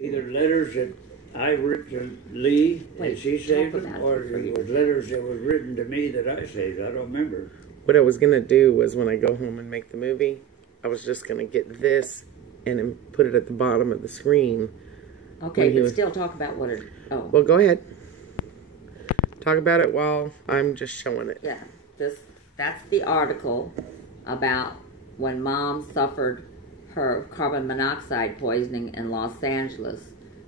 Either letters that I wrote to Lee and she saved them, or it was letters that was written to me that I saved. I don't remember. What I was going to do was when I go home and make the movie, I was just going to get this and then put it at the bottom of the screen. Okay, but still talk about what it... Oh. Well, go ahead. Talk about it while I'm just showing it. Yeah, that's the article about when Mom suffered her carbon monoxide poisoning in Los Angeles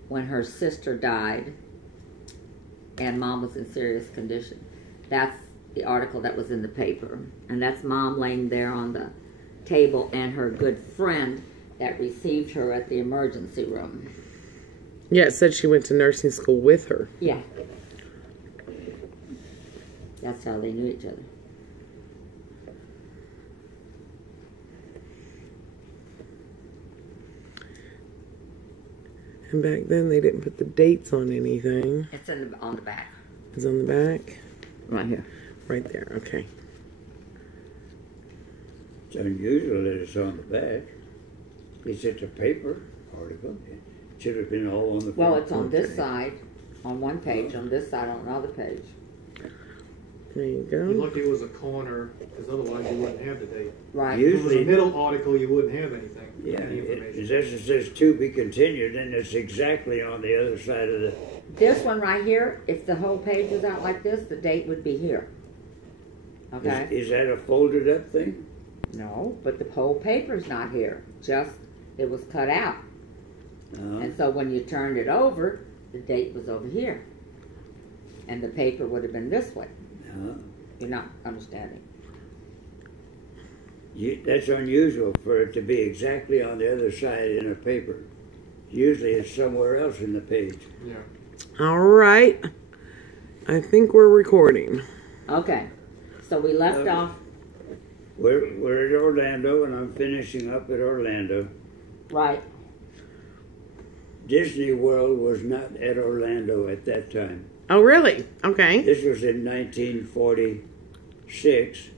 when her sister died and Mom was in serious condition. That's the article that was in the paper. And that's Mom laying there on the table and her good friend that received her at the emergency room. Yeah, it said she went to nursing school with her. Yeah. That's how they knew each other. And back then they didn't put the dates on anything. It's on the back. It's on the back? Right here. Right there, okay. It's unusual that it's on the back. It's just a paper article. It should have been all on the front. Well, it's on this side, on one page, on this side, on another page. There you go. You're lucky it was a corner, because otherwise you wouldn't have the date. Right. If it was a middle article, you wouldn't have anything. Yeah, any information. it says to be continued, and it's exactly on the other side of the... This one right here, if the whole page was out like this, the date would be here. Okay? Is that a folded up thing? No, but the whole paper's not here. Just, it was cut out. And so when you turned it over, the date was over here. And the paper would have been this way. You're not understanding. That's unusual for it to be exactly on the other side in a paper. Usually it's somewhere else in the page. Yeah. All right. I think we're recording. Okay. So we left off. We're at Orlando, and I'm finishing up at Orlando. Right. Disney World was not at Orlando at that time. Oh, really? Okay. This was in 1946.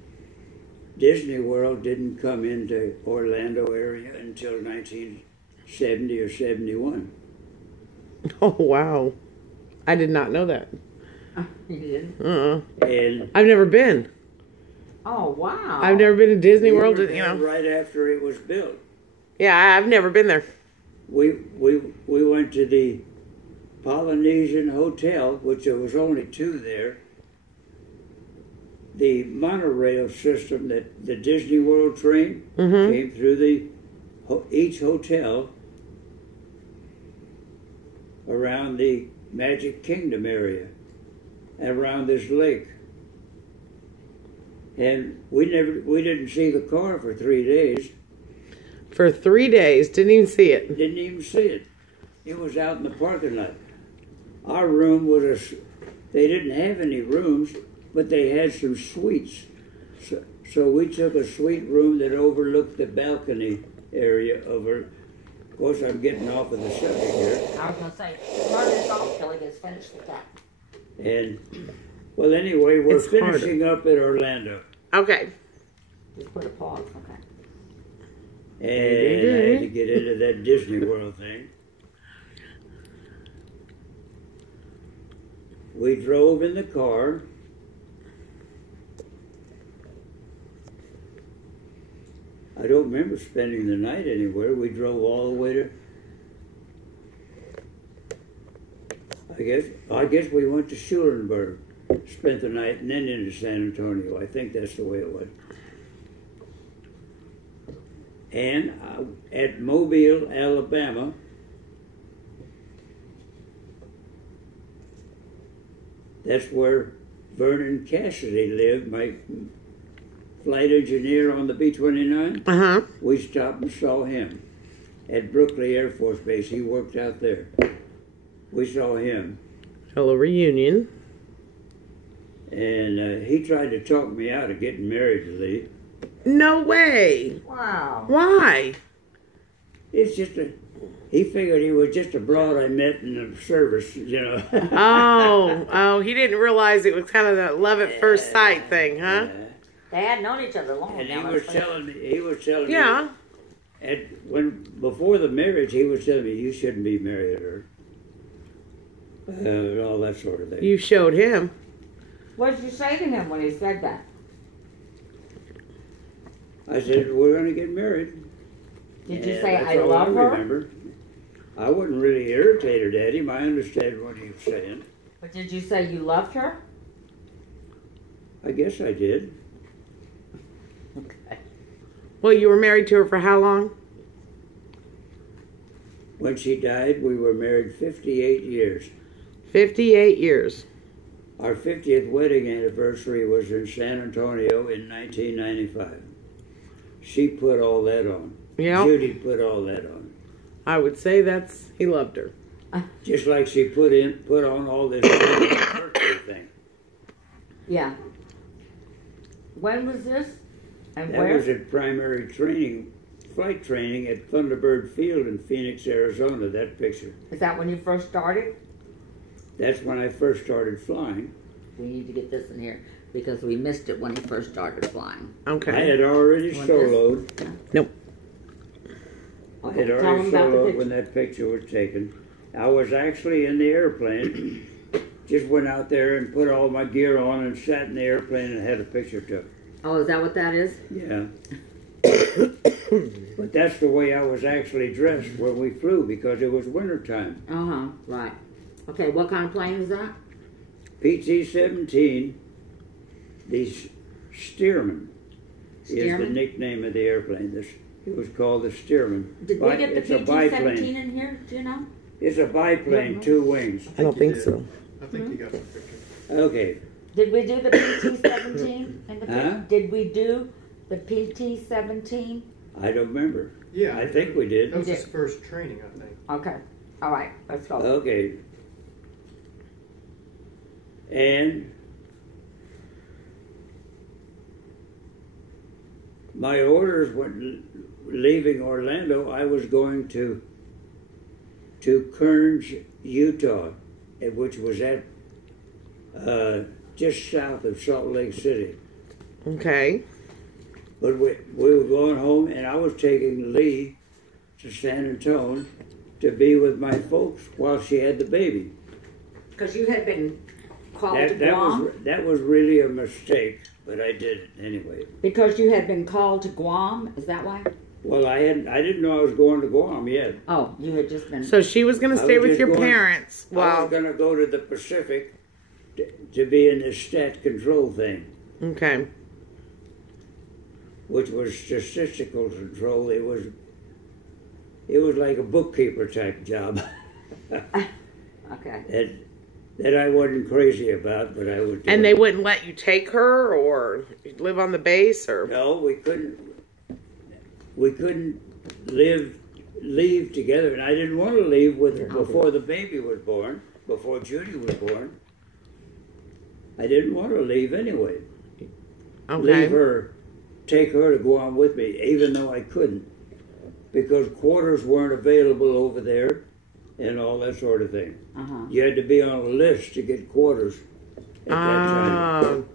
Disney World didn't come into Orlando area until 1970 or 71. Oh, wow. I did not know that. You didn't? And I've never been. Oh, wow. I've never been to Disney World, were you know. right after it was built. Yeah, I've never been there. We went to the Polynesian Hotel, which there was only two there. The monorail system that the Disney World train came through each hotel around the Magic Kingdom area, around this lake. And we didn't see the car for 3 days. For 3 days, didn't even see it. Didn't even see it. It was out in the parking lot. Our room was they didn't have any rooms, but they had some suites. So we took a suite room that overlooked the balcony area over. Of course, I'm getting off of the subject here. I was going to say, turn this off till he gets finished with that. And, well, anyway, we're finishing up at Orlando. Okay. Just put a pause, okay. And I had to get into that Disney World thing. We drove in the car. I don't remember spending the night anywhere. We drove all the way to... I guess we went to Schulenburg, spent the night, and then into San Antonio. I think that's the way it was. And at Mobile, Alabama, that's where Vernon Cassidy lived, my flight engineer on the B-29. We stopped and saw him at Brooklyn Air Force Base. He worked out there. We saw him. Hello, reunion. And he tried to talk me out of getting married to Lee. No way. Wow. Why? It's just he figured he was just a broad I met in the service, you know. Oh, he didn't realize it was kind of that love at first sight thing, huh? They had known each other long. And he was telling me, before the marriage, he was telling me, you shouldn't be married to her. All that sort of thing. You showed him. What did you say to him when he said that? I said, we're going to get married. Did you And say, that's I all love her? remember. I wasn't really irritated at him. I understood what he was saying. But did you say you loved her? I guess I did. Okay. Well, you were married to her for how long? When she died, we were married 58 years. 58 years. Our 50th wedding anniversary was in San Antonio in 1995. She put all that on. Yeah. Judy put all that on. I would say he loved her. Just like she put on all this birthday thing. Yeah. When was this? And That where? was at primary training, flight training at Thunderbird Field in Phoenix, Arizona, that picture. Is that when you first started? That's when I first started flying. We need to get this in here because we missed it when he first started flying. Okay. I had already Want this? soloed. Nope. I had already soloed when that picture was taken. I was actually in the airplane. Just went out there and put all my gear on and sat in the airplane and had a picture took. Oh, is that what that is? Yeah. But that's the way I was actually dressed when we flew because it was wintertime. Uh-huh, right. Okay, what kind of plane is that? PT-17, the Stearman is the Stearman? nickname of the airplane. It was called the Stearman. Did we get the It's a PT-17 biplane. in here? Do you know? It's a biplane, 2 wings. I don't think did. so. I think you got some pictures. Okay. Did we do the PT-17? in the Huh? Did we do the PT-17? I don't remember. Yeah. I think we did. That was his first training, I think. Okay. All right, let's go. Okay. And my orders when leaving Orlando, I was going to Kearns, Utah, which was at just south of Salt Lake City. Okay. But we were going home, and I was taking Lee to San Antonio to be with my folks while she had the baby. Because you had been called to Guam? That was really a mistake, but I did it anyway. Because you had been called to Guam? Is that why? Well, I didn't know I was going to Guam yet. Oh, you had just been... So she was going to I stay was with just your going- parents. I Wow. was going to go to the Pacific to be in the stat control thing, Okay. which was statistical control. It was like a bookkeeper type job. Okay. That I wasn't crazy about, but I was doing. And they wouldn't let you take her or live on the base or... No, we couldn't. We couldn't leave together, and I didn't want to leave before the baby was born, before Judy was born. I didn't want to leave anyway. Okay. Take her to Guam with me, even though I couldn't, because quarters weren't available over there, and all that sort of thing. Uh-huh. You had to be on a list to get quarters at that time.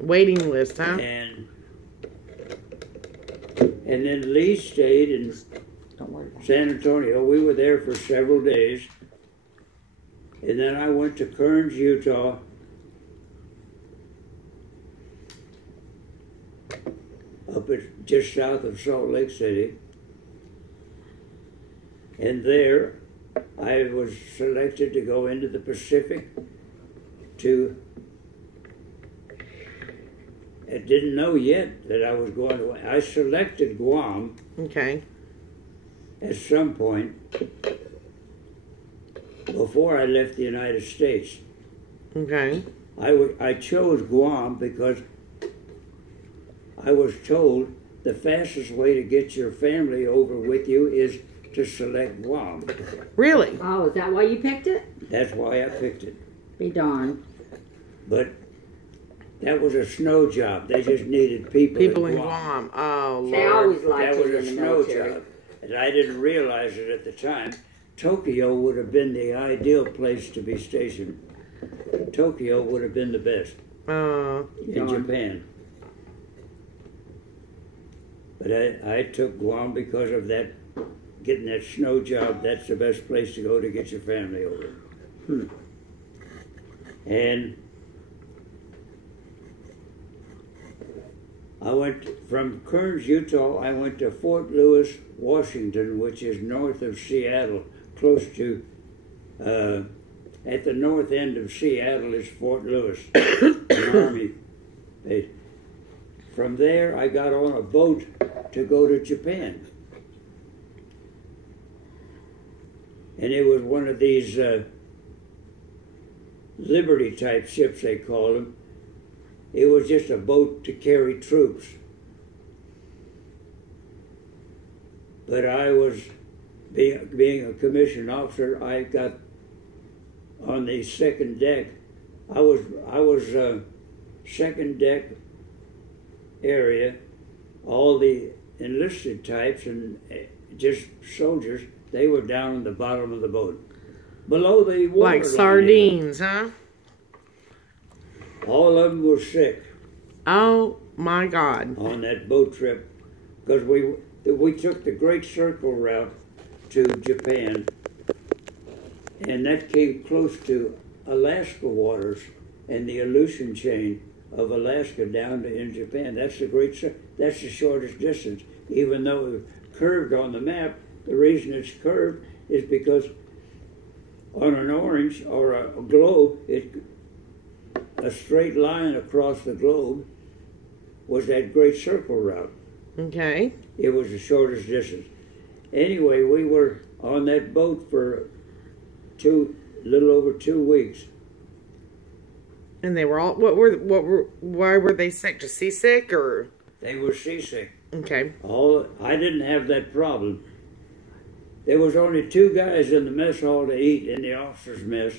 Waiting list, huh? And then Lee stayed in Don't worry about it. San Antonio. We were there for several days. And then I went to Kearns, Utah. Up at just south of Salt Lake City. And there I was selected to go into the Pacific I didn't know yet that I was going to. I selected Guam Okay. at some point before I left the United States. Okay. I chose Guam because I was told the fastest way to get your family over with you is to select Guam. Really? Oh, is that why you picked it? That's why I picked it. Be darned. But that was a snow job. They just needed people People in Guam. Oh, Lord. They always like That was you a in the snow military. job. And I didn't realize it at the time. Tokyo would have been the ideal place to be stationed. Tokyo would have been the best in Darn. Japan. But I took Guam because of that, getting that snow job. That's the best place to go to get your family over. And I went from Kearns, Utah, I went to Fort Lewis, Washington, which is north of Seattle, close to, at the north end of Seattle is Fort Lewis, an Army base. From there, I got on a boat to go to Japan. And it was one of these Liberty type ships, they called them. It was just a boat to carry troops. But I was, being a commissioned officer, I got on the second deck. I was second deck area. All the enlisted types and just soldiers, they were down on the bottom of the boat. Below the water Like sardines, huh? All of them were sick. Oh my God. On that boat trip, because we took the Great Circle route to Japan, and that came close to Alaska waters and the Aleutian chain of Alaska down to in Japan. That's that's the shortest distance. Even though it was curved on the map, the reason it's curved is because on an orange or a globe, a straight line across the globe was that Great Circle route. Okay. It was the shortest distance. Anyway, we were on that boat for little over 2 weeks. And they were all, why were they sick? Just seasick or? They were seasick. Okay. I didn't have that problem. There was only 2 guys in the mess hall to eat in the officers' mess.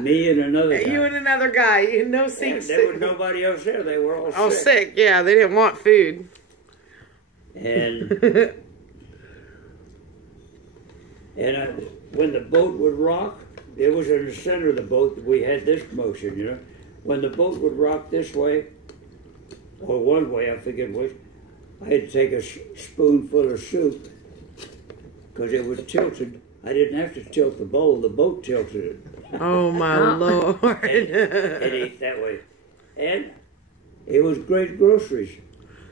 Me and another guy. You and another guy. You no sick. And there was nobody else there. They were all sick. sick. Yeah, they didn't want food. And when the boat would rock, it was in the center of the boat that we had this motion, you know. When the boat would rock this way, or one way, I forget which, I had to take a spoonful of soup because it was tilted. I didn't have to tilt the boat tilted it. Oh my Lord. and eat that way. And it was great groceries.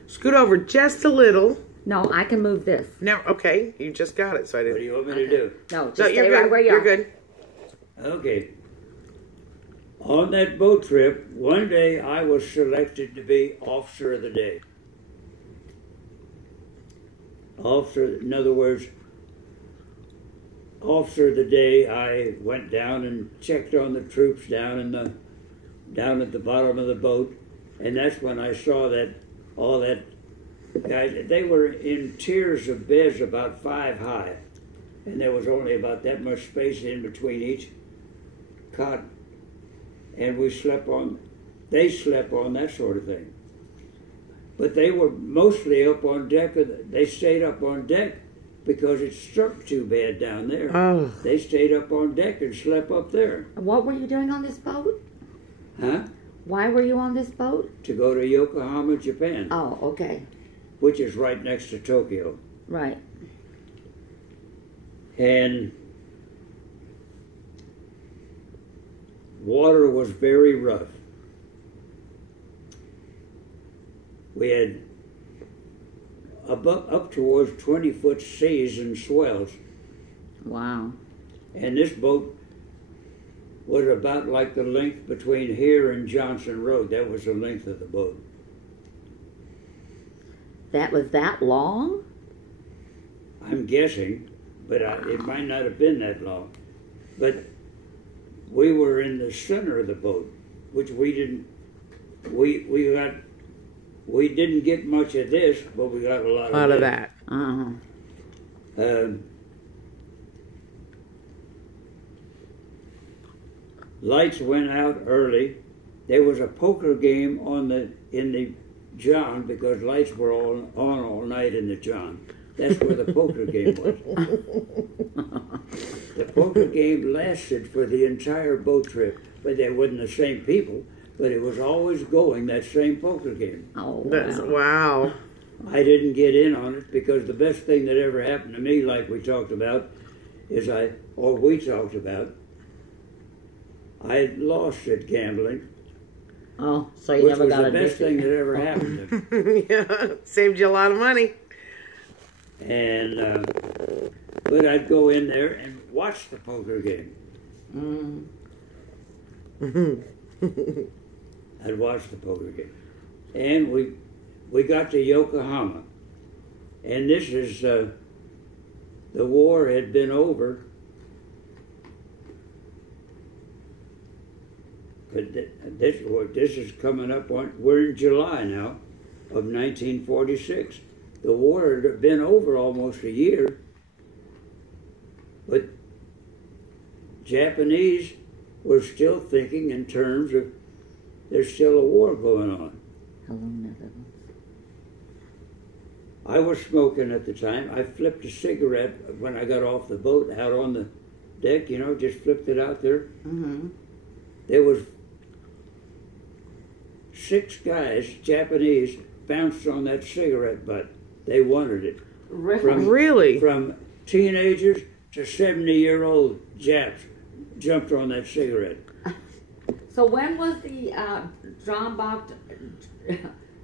Scoot over just a little. No, I can move this. No, okay. You just got it, so I didn't. What do you want me to do? No, just No, stay you're right good. where you You're are. good. Okay. On that boat trip, one day I was selected to be Officer of the Day. In other words, Officer of the Day, I went down and checked on the troops down at the bottom of the boat, and that's when I saw that all that guys, they were in tiers of beds about 5 high, and there was only about that much space in between each cot, and they slept on that sort of thing. But they were mostly up on deck. They stayed up on deck because it struck too bad down there. Oh. They stayed up on deck and slept up there. What were you doing on this boat? Huh? Why were you on this boat? To go to Yokohama, Japan, Oh, okay. which is right next to Tokyo. Right. And water was very rough. We had up towards 20-foot seas and swells. Wow. And this boat was about like the length between here and Johnson Road. That was the length of the boat. That was that long? I'm guessing, but it might not have been that long. But we were in the center of the boat, which we didn't get much of this, but we got a lot of that. Uh-huh. Lights went out early. There was a poker game in the John because lights were on all night in the John. That's where the poker game was. The poker game lasted for the entire boat trip, but they wasn't the same people. but it was always going, that same poker game. Oh, That's, wow. wow. I didn't get in on it because the best thing that ever happened to me, like we talked about, is I lost at gambling, Oh, so you which never was got the best thing addicted. that ever happened to me. Yeah, saved you a lot of money. And but I'd go in there and watch the poker game. I'd watch the poker game, and we got to Yokohama, and this is the war had been over. But this is coming up on. We're in July now, of 1946. The war had been over almost a year, but Japanese were still thinking in terms of there's still a war going on. Hello, Netherlands. I was smoking at the time. I flipped a cigarette when I got off the boat out on the deck, just flipped it out there. Mm-hmm. There was 6 guys, Japanese, bounced on that cigarette butt. They wanted it. Really? From teenagers to 70-year-old Japs jumped on that cigarette. So when was the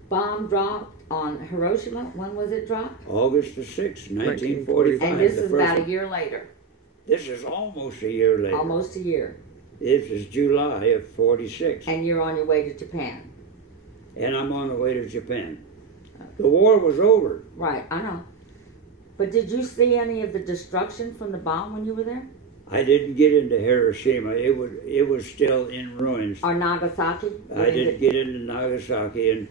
bomb dropped on Hiroshima? When was it dropped? August the 6th, 1945. And this the is first about a one. year later. This is almost a year later. Almost a year. This is July of 46. And you're on your way to Japan. And I'm on the way to Japan. The war was over. Right, I know. But did you see any of the destruction from the bomb when you were there? I didn't get into Hiroshima. It was still in ruins. Or Nagasaki? I didn't get into Nagasaki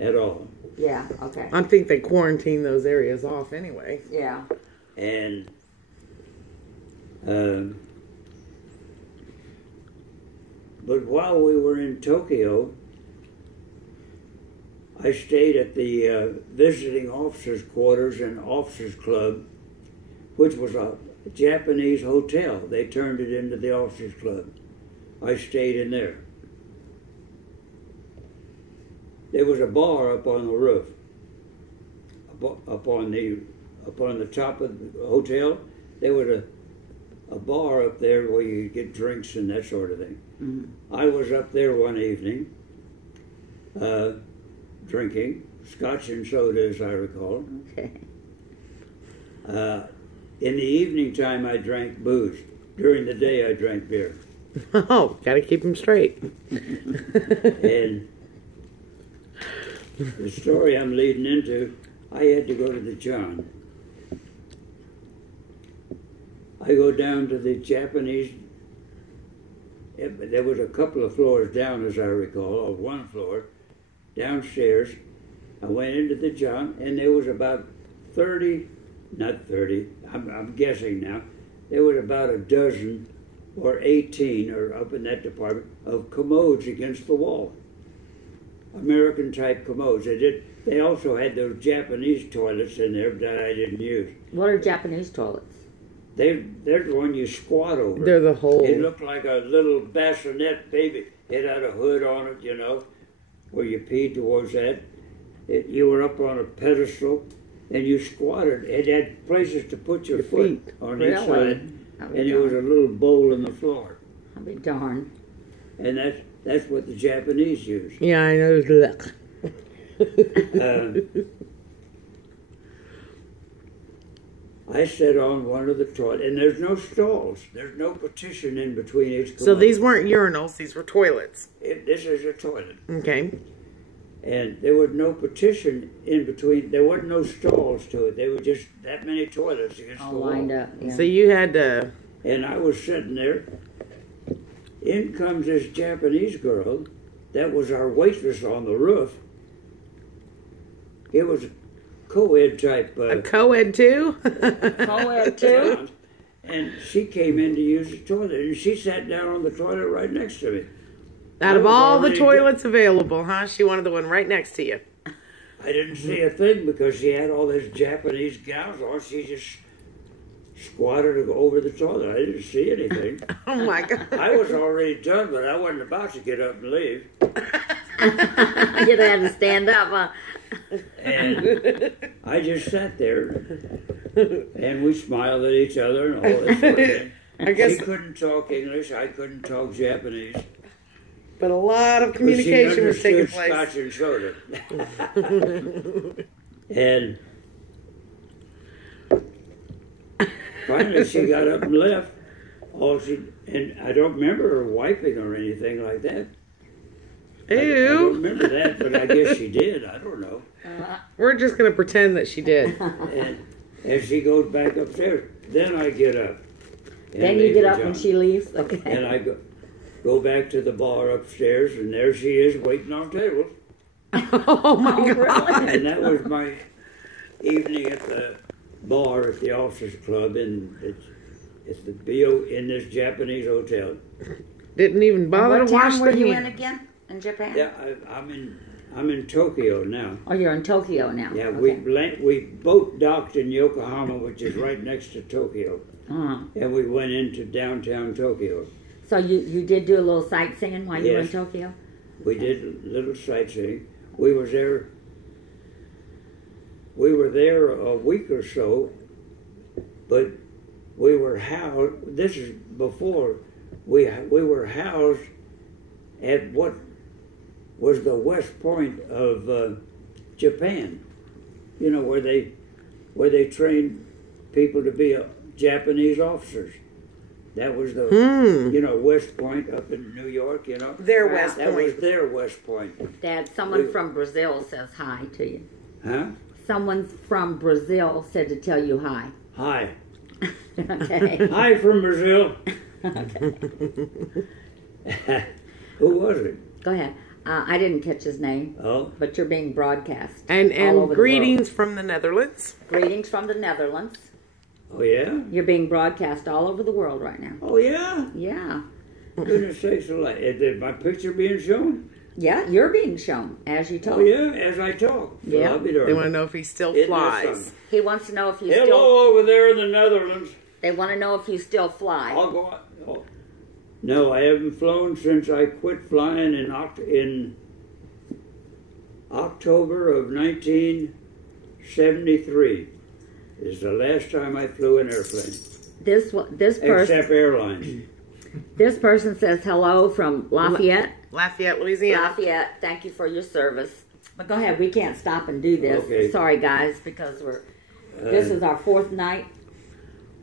at all. Yeah, okay. I think they quarantined those areas off anyway. Yeah. And but while we were in Tokyo, I stayed at the visiting officers' quarters and officers' club, which was a Japanese hotel. They turned it into the officers' club. I stayed in there. There was a bar up on the roof, up on the top of the hotel. There was a bar up there where you get drinks and that sort of thing. Mm-hmm. I was up there one evening, drinking scotch and soda, as I recall. Okay. In the evening time, I drank booze. During the day, I drank beer. Oh, gotta keep them straight. And the story I'm leading into, I had to go to the John. I go down to the Japanese. There was a couple of floors down, as I recall, or one floor. Downstairs, I went into the John, and there was about 30, not 30, I'm guessing now, there was about a dozen or 18, or up in that department, of commodes against the wall. American-type commodes. They also had those Japanese toilets in there that I didn't use. What are Japanese toilets? They're the one you squat over. They're the whole. It looked like a little bassinet baby. It had a hood on it, where you peed towards that. You were up on a pedestal, and you squatted. It had places to put your foot feet. on Really? each side, I'll and be there was a darned. little bowl in the floor. I'll be darned. And that's what the Japanese used. Yeah, I know. Look. I sat on one of the toilets, and there's no stalls. There's no partition in between each commode. So these weren't urinals; these were toilets. This is a toilet. Okay. And there was no partition in between. There wasn't no stalls to it. There were just that many toilets against All the wall. lined up. Yeah. So you had to. And I was sitting there. In comes this Japanese girl. That was our waitress on the roof. It was a co-ed type. A co-ed too? Co-ed too? And she came in to use the toilet, and she sat down on the toilet right next to me. Out of I was all the already toilets available, huh? She wanted the one right next to you. I didn't see a thing because she had all these Japanese gowns on. She just squatted over the toilet. I didn't see anything. Oh my God. I was already done, but I wasn't about to get up and leave. You'd have to stand up, huh? And I just sat there, and we smiled at each other and all that sort of thing. I guess, He couldn't talk English. I couldn't talk Japanese. but a lot of But she communication was taking understood place. Scotch and soda. And finally, she got up and left. And I don't remember her wiping or anything like that. I don't Ew. remember that, but I guess she did. I don't know. We're just going to pretend that she did. And as she goes back upstairs, then I get up. and Then you leave get with up when John. she leaves? Okay. And I go back to the bar upstairs, and there she is waiting on tables. Oh my Oh, God. And that was my evening at the bar at the Officers Club, and it's the BO in this Japanese hotel. Didn't even bother What to wash town were the you in hands. again? In Japan? Yeah, I'm in Tokyo now. Oh, you're in Tokyo now. Yeah, Okay. we boat docked in Yokohama, which is right next to Tokyo, Uh-huh. and we went into downtown Tokyo. So you did do a little sightseeing while you were in Yes. Tokyo? We did a little sightseeing. We were there a week or so, but we were housed. This is before we were housed at what was the West Point of Japan. You know, where they trained people to be Japanese officers. That was the West Point up in New York. You know, Their Right. West that was Point. their West Point. Dad, someone We- from Brazil says hi to you. Huh? Someone from Brazil said to tell you hi. Hi. Okay. Hi from Brazil. Who was it? Go ahead. I didn't catch his name, Oh, but you're being broadcast. And all over the greetings from the Netherlands. world. Greetings from the Netherlands. oh yeah? You're being broadcast all over the world right now. Oh yeah? Yeah. Goodness sakes alive. Is my picture being shown? Yeah, you're being shown as you talk. Oh yeah, as I talk. So Yeah. I'll be They darned. want to know if he still Isn't that flies. something? He wants to know if you Hello still. over there in the Netherlands. They want to know if you still fly. I'll go out. Oh. No, I haven't flown since I quit flying in October of 1973. This is the last time I flew an airplane. This person Except airlines. this person says hello from Lafayette. Lafayette, Louisiana. Lafayette, thank you for your service. But go ahead, we can't stop and do this. Okay. Sorry, guys, because this is our fourth night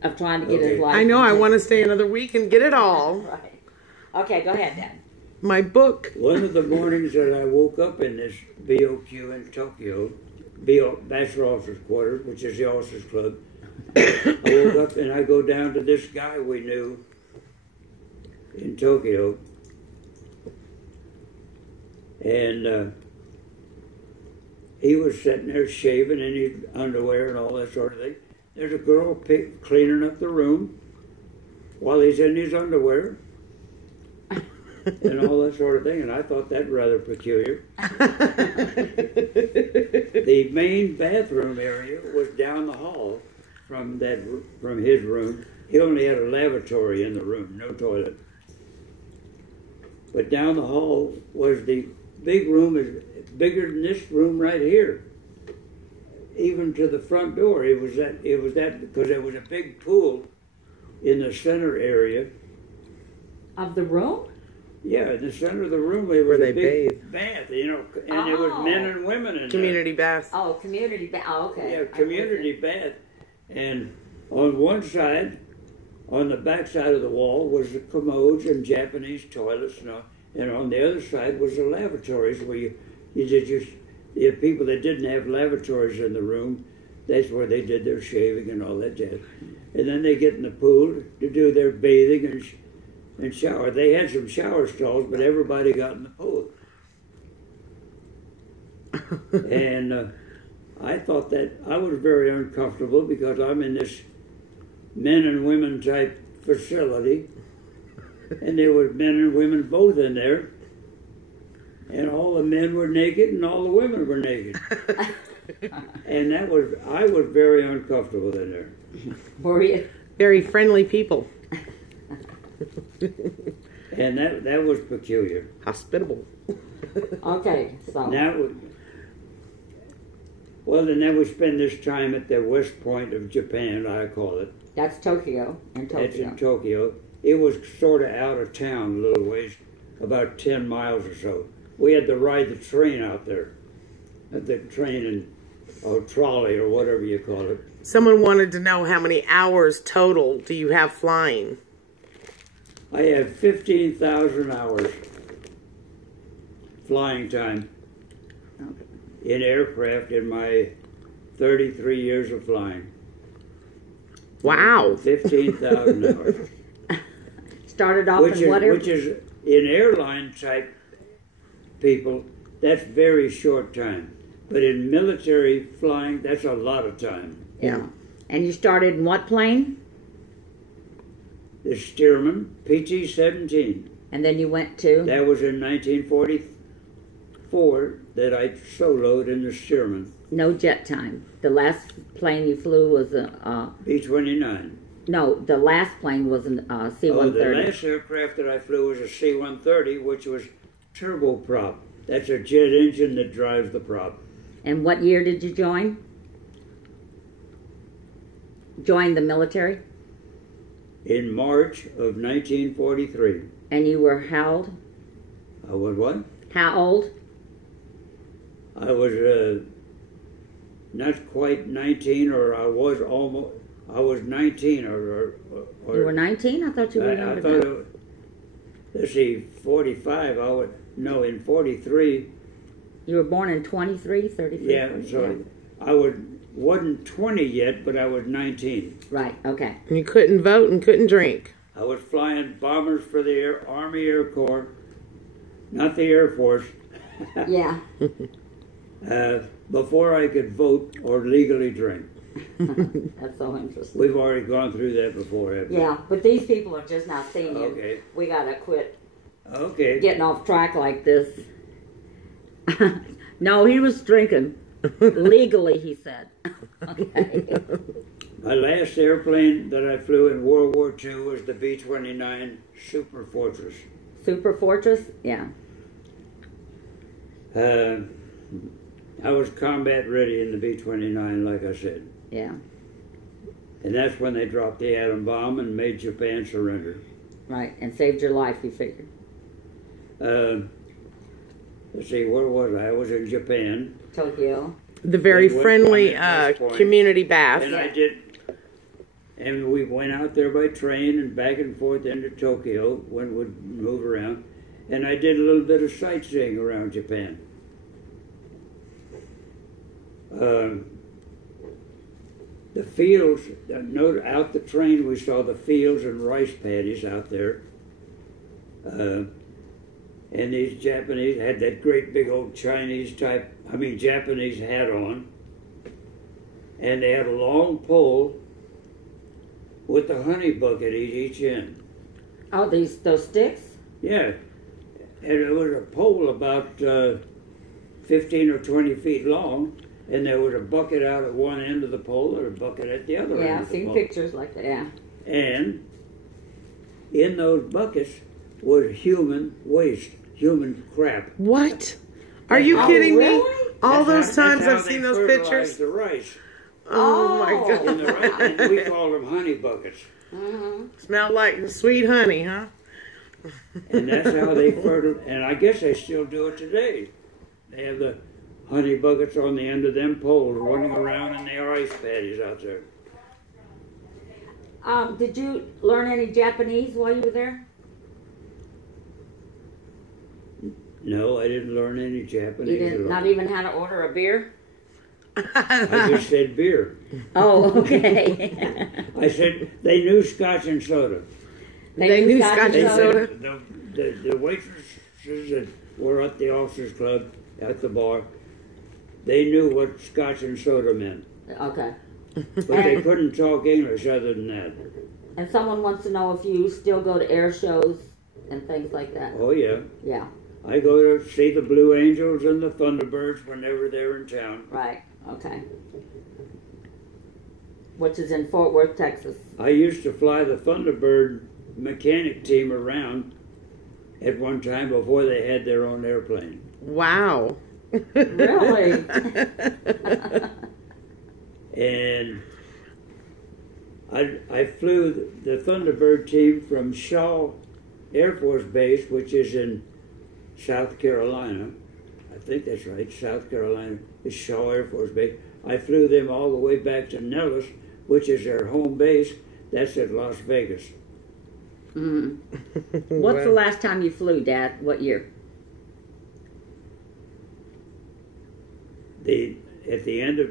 of trying to get his Okay. life. I know, I want to stay another week and get it all. Right. Okay, go ahead, Dad. My book. One of the mornings that I woke up in this BOQ in Tokyo, Bachelor Officers Quarters, which is the Officers Club, I woke up and I go down to this guy we knew in Tokyo, and he was sitting there shaving in his underwear and all that sort of thing. There's a girl cleaning up the room while he's in his underwear. And all that sort of thing, and I thought that rather peculiar. The main bathroom area was down the hall from his room. He only had a lavatory in the room, no toilet. But down the hall was the big room, is bigger than this room right here. Even to the front door, it was that because there was a big pool in the center area. Of the room? Yeah, in the center of the room, there Where was they a big bathe. bath, and there was men and women in Community bath. Oh, community. Oh, okay. there. Yeah, community bath. And on one side, on the back side of the wall, was the commodes and Japanese toilets, and on the other side was the lavatories where the people that didn't have lavatories in the room, that's where they did their shaving and all that jazz. And then they get in the pool to do their bathing and shower. They had some shower stalls, but everybody got in the pool. And I thought that I was very uncomfortable because I'm in this men and women type facility, and there were men and women both in there, and all the men were naked and all the women were naked. And I was very uncomfortable in there. Were you? Very friendly people. And that was peculiar. Hospitable. Okay, so Then we spend this time at the west point of Japan, I call it. that's Tokyo. In Tokyo. That's in Tokyo. It was sort of out of town a little ways, about 10 miles or so. We had to ride the train out there. The train and trolley or whatever you call it. Someone wanted to know how many hours total do you have flying? I have 15,000 hours flying time in aircraft in my 33 years of flying. Wow. 15,000 hours. Started off in whatever. Which is, in airline type people, that's very short time. But in military flying, that's a lot of time. Yeah. And you started in what plane? The Stearman PT-17. And then you went to? That was in 1944 that I soloed in the Stearman. No jet time. The last plane you flew was a... B-29. No, the last plane was a C-130. Oh, the last aircraft that I flew was a C-130, which was turboprop. That's a jet engine that drives the prop. And what year did you join? Join the military? In March of 1943. And you were how old? I was what? How old? I was not quite 19, or I was 19, or You were 19? I thought you were younger than that. Let's see, 45, in 43. You were born in 23, 33? Yeah, 40, so yeah. I wasn't 20 yet, but I was 19. Right, okay. And you couldn't vote and couldn't drink. I was flying bombers for the Army Air Corps, not the Air Force. Yeah. Before I could vote or legally drink. That's so interesting. We've already gone through that before, haven't we? Yeah, but these people are just not seeing you. Okay. We gotta quit Okay. getting off track like this. No, he was drinking. Legally, he said. Okay. My last airplane that I flew in World War II was the B-29 Super Fortress. Super Fortress? Yeah. I was combat ready in the B-29, like I said. Yeah. And that's when they dropped the atom bomb and made Japan surrender. Right, and saved your life, you figured. Let's see, where was I? I was in Japan. Tokyo. The very West friendly Point and West Point. community bath. And we went out there by train and back and forth into Tokyo when we'd move around. And I did a little bit of sightseeing around Japan. The fields, out the train we saw the fields and rice paddies out there. And these Japanese had that great big old Japanese hat on. And they had a long pole with the honey bucket at each end. Oh, those sticks? Yeah. And it was a pole about 15 or 20 feet long, and there was a bucket out at one end of the pole and a bucket at the other end Yeah, of I've the seen pole. pictures like that, yeah. And in those buckets was human waste, human crap. What? Are you kidding me? Really? All That's those how- times that's how I've seen they those fertilized pictures. the rice. Oh my Oh. God. And, and we called them honey buckets. Mm-hmm. Smelled like sweet honey, huh? And that's how they fertilized. And I guess they still do it today. They have the honey buckets on the end of them poles running around in the rice paddies out there. Did you learn any Japanese while you were there? No, I didn't learn any Japanese You at didn't, all. not even how to order a beer? I just said beer. Oh, okay. I said they knew scotch and soda. They knew scotch and soda. The waitresses that were at the officers' club at the bar, they knew what scotch and soda meant. Okay. But they couldn't talk English other than that. And someone wants to know if you still go to air shows and things like that. Oh, yeah. Yeah, I go to see the Blue Angels and the Thunderbirds whenever they're in town. right. Okay. which is in Fort Worth, Texas. I used to fly the Thunderbird mechanic team around at one time before they had their own airplane. Wow. Really? And I flew the Thunderbird team from Shaw Air Force Base, which is in South Carolina. I think that's right, South Carolina is Shaw Air Force Base. I flew them all the way back to Nellis, which is their home base. That's at Las Vegas. Mm. What's the last time you flew, Dad? What year? At the end of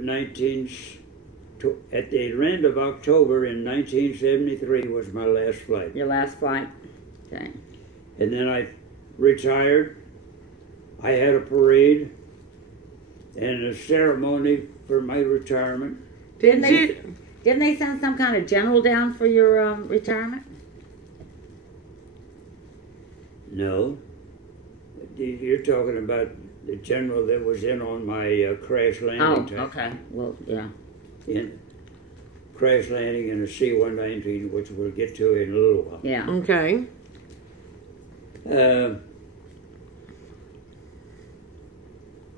October in 1973 was my last flight. Your last flight? Okay. And then I retired. I had a parade and a ceremony for my retirement. Didn't they send some kind of general down for your retirement? No. You're talking about the general that was in on my crash landing time. Okay. Well, yeah. In crash landing in a C-119, which we'll get to in a little while. Yeah. Okay.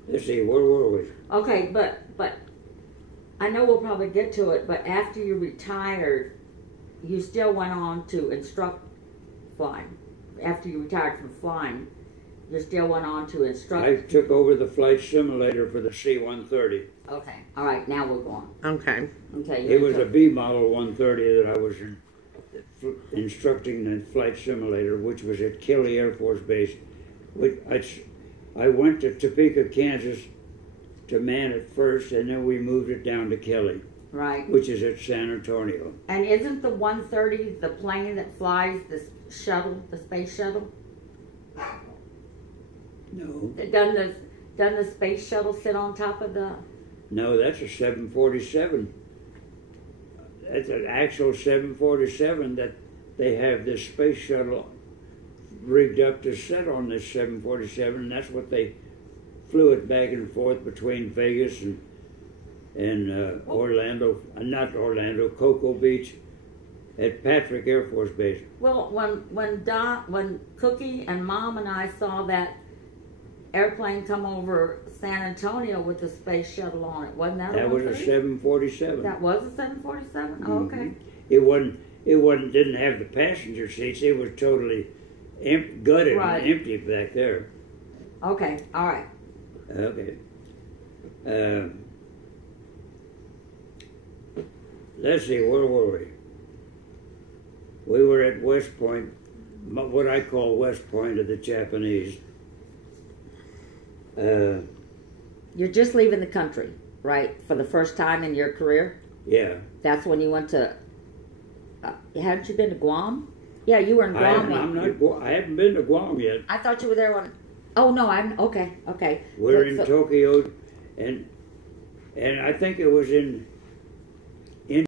Let's see, where were we? Okay, but I know we'll probably get to it, but after you retired, you still went on to instruct flying. After you retired from flying, you still went on to instruct. I took over the flight simulator for the C-130. Okay. All right, now we'll go on. Okay. Okay. It was a B model 130 that I was instructing the flight simulator, which was at Kelly Air Force Base. I went to Topeka, Kansas to man it first, and then we moved it down to Kelly, right, which is at San Antonio. And isn't the 130 the plane that flies the shuttle, the space shuttle? No. Doesn't the space shuttle sit on top of the... No, that's a 747. That's an actual 747 that they have this space shuttle rigged up to sit on this 747, and that's what they flew it back and forth between Vegas and Orlando, not Orlando, Cocoa Beach at Patrick Air Force Base. Well, when Cookie and Mom and I saw that airplane come over San Antonio with the space shuttle on it, wasn't that That was a 747. That was a 747? Oh, okay. It didn't have the passenger seats. It was totally gutted and empty back there. Okay, all right. Okay. Let's see, where were we? We were at West Point, what I call West Point of the Japanese. You're just leaving the country, right? For the first time in your career? Yeah. That's when you went to... hadn't you been to Guam? Yeah, you were in Guam. I haven't been to Guam yet. I thought you were there when... Oh, no, okay. We're in Tokyo, and I think it was in